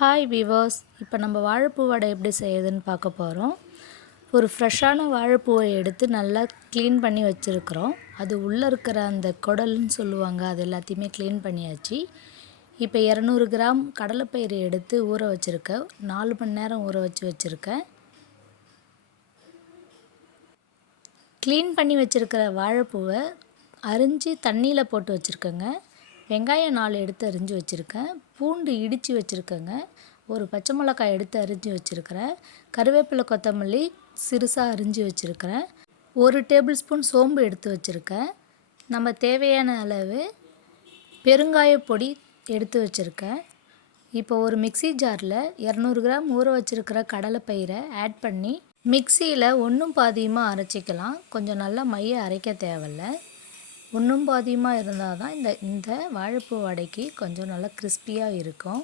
Hi viewers, இப்போ நம்ம வாழைப்பூ வடை எப்படி செய்யுதுன்னு பார்க்க போகிறோம். ஒரு ஃப்ரெஷ்ஷான வாழைப்பூவை எடுத்து நல்லா க்ளீன் பண்ணி வச்சுருக்குறோம். அது உள்ளே இருக்கிற அந்த குடல்னு சொல்லுவாங்க, அது எல்லாத்தையுமே க்ளீன் பண்ணியாச்சு. இப்போ 200 கிராம் கடலைப்பயிறு எடுத்து ஊற வச்சுருக்கேன். 4 மணி நேரம் ஊற வச்சுருக்கேன். க்ளீன் பண்ணி வச்சுருக்கிற வாழைப்பூவை அரிஞ்சு தண்ணியில் போட்டு வச்சுருக்கேங்க. வெங்காயம் 4 எடுத்து அரிஞ்சு வச்சுருக்கேன். பூண்டு இடித்து வச்சுருக்கேங்க. ஒரு பச்சை மிளகாய் எடுத்து அரிஞ்சு வச்சுருக்கிறேன். கருவேப்பிலை கொத்தமல்லி சிறுசாக அரிஞ்சு வச்சுருக்கிறேன். 1 டேபிள் ஸ்பூன் சோம்பு எடுத்து வச்சுருக்கேன். நம்ம தேவையான அளவு பெருங்காய பொடி எடுத்து வச்சுருக்கேன். இப்போ ஒரு மிக்ஸி ஜாரில் 200 கிராம் ஊற வச்சுருக்கிற கடலைப்பயிரை ஆட் பண்ணி மிக்சியில் ஒன்றும் பாதியுமாக அரைச்சிக்கலாம். கொஞ்சம் நல்லா மைய அரைக்க தேவையில்லை. ஒன்றும் பாதியமாக இருந்தால் தான் இந்த வாழைப்பூ வடைக்கு கொஞ்சம் நல்லா கிறிஸ்பியாக இருக்கும்.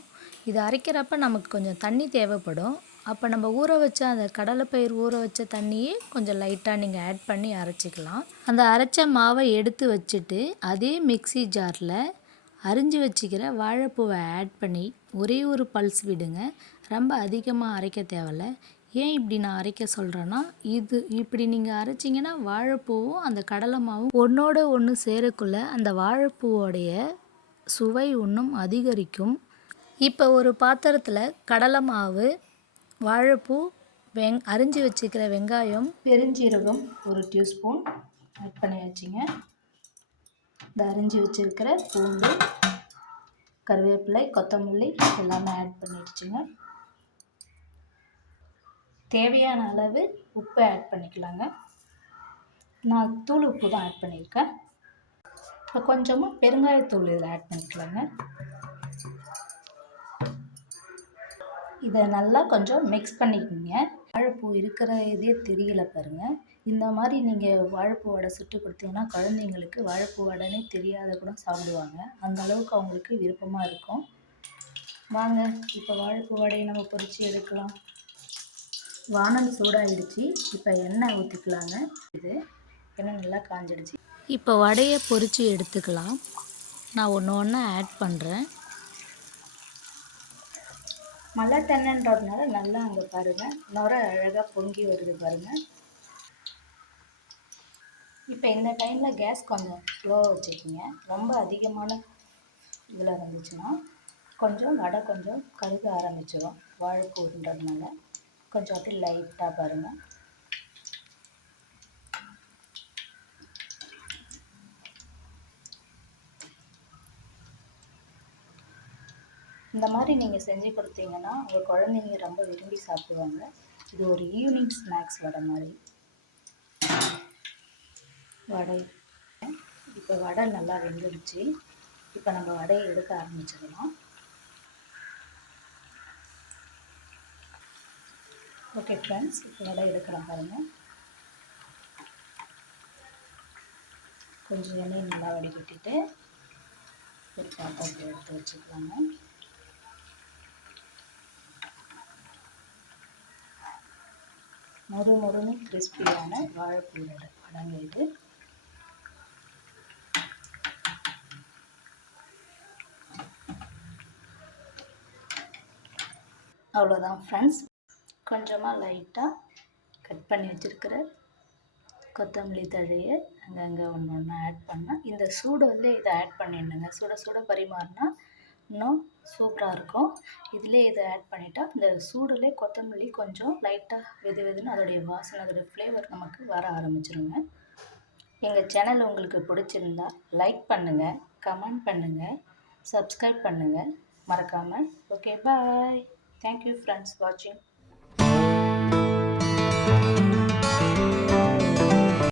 இது அரைக்கிறப்ப நமக்கு கொஞ்சம் தண்ணி தேவைப்படும். அப்போ நம்ம ஊற வச்ச அந்த கடலைப்பயிர் ஊற வச்ச தண்ணியே கொஞ்சம் லைட்டாக நீங்கள் ஆட் பண்ணி அரைச்சிக்கலாம். அந்த அரைச்ச மாவை எடுத்து வச்சுட்டு அதே மிக்ஸி ஜாரில் அரிஞ்சு வச்சுக்கிற வாழைப்பூவை ஆட் பண்ணி ஒரே ஒரு பல்ஸ் விடுங்க. ரொம்ப அதிகமாக அரைக்க தேவையில்ல. ஏன் இப்படி நான் அரைக்க சொல்கிறேன்னா, இப்படி நீங்கள் அரைச்சிங்கன்னா வாழைப்பூவும் அந்த கடலை மாவும் ஒன்றோட ஒன்று சேரக்குள்ள அந்த வாழைப்பூவோடைய சுவை இன்னும் அதிகரிக்கும். இப்போ ஒரு பாத்திரத்தில் கடலை மாவு, வாழைப்பூ, அரிஞ்சு வச்சுக்கிற வெங்காயம், பெருஞ்சீரகம் 1 டீஸ்பூன் ஆட் பண்ணி வச்சுங்க. இந்த அரிஞ்சு வச்சுருக்கிற பூண்டு, கருவேப்பிலை, கொத்தமல்லி எல்லாமே ஆட் பண்ணிடுச்சுங்க. தேவையான அளவு உப்பு ஆட் பண்ணிக்கலாங்க. நான் தூள் உப்பு தான் ஆட் பண்ணியிருக்கேன். இப்போ கொஞ்சமாக பெருங்காயத்தூள் இதில் ஆட் பண்ணிக்கலாங்க. இதை நல்லா கொஞ்சம் மிக்ஸ் பண்ணிக்கோங்க. வாழைப்பூ இருக்கிற இதே தெரியல பாருங்கள். இந்த மாதிரி நீங்கள் வாழைப்பூ வடை சுட்டு கொடுத்தீங்கன்னா குழந்தைங்களுக்கு வாழைப்பூ வடைனே தெரியாத கூட சாப்பிடுவாங்க. அந்த அளவுக்கு அவங்களுக்கு விருப்பமாக இருக்கும். வாங்க இப்போ வாழைப்பூ வடையை நம்ம பொரித்து எடுக்கலாம். வானல் சூடாகிடுச்சு. இப்போ எண்ணெய் ஊற்றிக்கலாங்க. இது எண்ணெய் நல்லா காஞ்சிடுச்சு. இப்போ வடையை பொரித்து எடுத்துக்கலாம். நான் ஒன்று ஆட் பண்ணுறேன். மழை தென்னன்றதுனால நல்லா அங்கே பாருங்கள் நுரை அழகாக பொங்கி வருது பாருங்கள். இப்போ இந்த டைமில் கேஸ் கொஞ்சம் ஸ்லோவாக வச்சுக்கிங்க. ரொம்ப அதிகமான இதில் இருந்துச்சுன்னா கொஞ்சம் வடை கொஞ்சம் கருக ஆரம்பிச்சிடும். வாழைப்பூன்றதுனால கொஞ்சம் அப்படியே லைட்டாக பாருங்கள். இந்த மாதிரி நீங்கள் செஞ்சு கொடுத்தீங்கன்னா உங்கள் குழந்தைங்க ரொம்ப விரும்பி சாப்பிடுவாங்க. இது ஒரு ஈவினிங் ஸ்நாக்ஸ் வடை மாதிரி. வடை இப்போ வடை நல்லா வெந்துடுச்சு. இப்போ நம்ம வடையை எடுக்க ஆரம்பிச்சிடலாம். ஓகே ஃப்ரெண்ட்ஸ், இப்போ வடை எடுக்கலாம் பாருங்கள். கொஞ்சம் எண்ணெய் நல்லா வடிகட்டிட்டு ஒரு பாத்திரத்தை எடுத்து வச்சுக்கலாங்க. மொறுமொறுன்னு கிறிஸ்பியான வாழைப்பூ வடைங்க இது. அவ்வளோதான் ஃப்ரெண்ட்ஸ். கொஞ்சமாக லைட்டாக கட் பண்ணி வச்சுருக்கிற கொத்தமல்லி தழையை அங்கங்கே ஒன்று ஆட் பண்ணால் இந்த சூடு இதை ஆட் பண்ணிடணுங்க. சுட பரிமாறினா இன்னும் சூப்பராக இருக்கும். இதிலே இதை ஆட் பண்ணிட்டா இந்த சூடுலே கொத்தமல்லி கொஞ்சம் லைட்டாக வெதுன்னு அதோடைய வாசனை, அதோடைய ஃப்ளேவர் நமக்கு வர ஆரம்பிச்சிருங்க. எங்கள் சேனல் உங்களுக்கு பிடிச்சிருந்தா லைக் பண்ணுங்கள், கமெண்ட் பண்ணுங்கள், சப்ஸ்கிரைப் பண்ணுங்கள் மறக்காமல். ஓகே, பாய். தேங்க்யூ ஃப்ரெண்ட்ஸ் வாட்சிங்.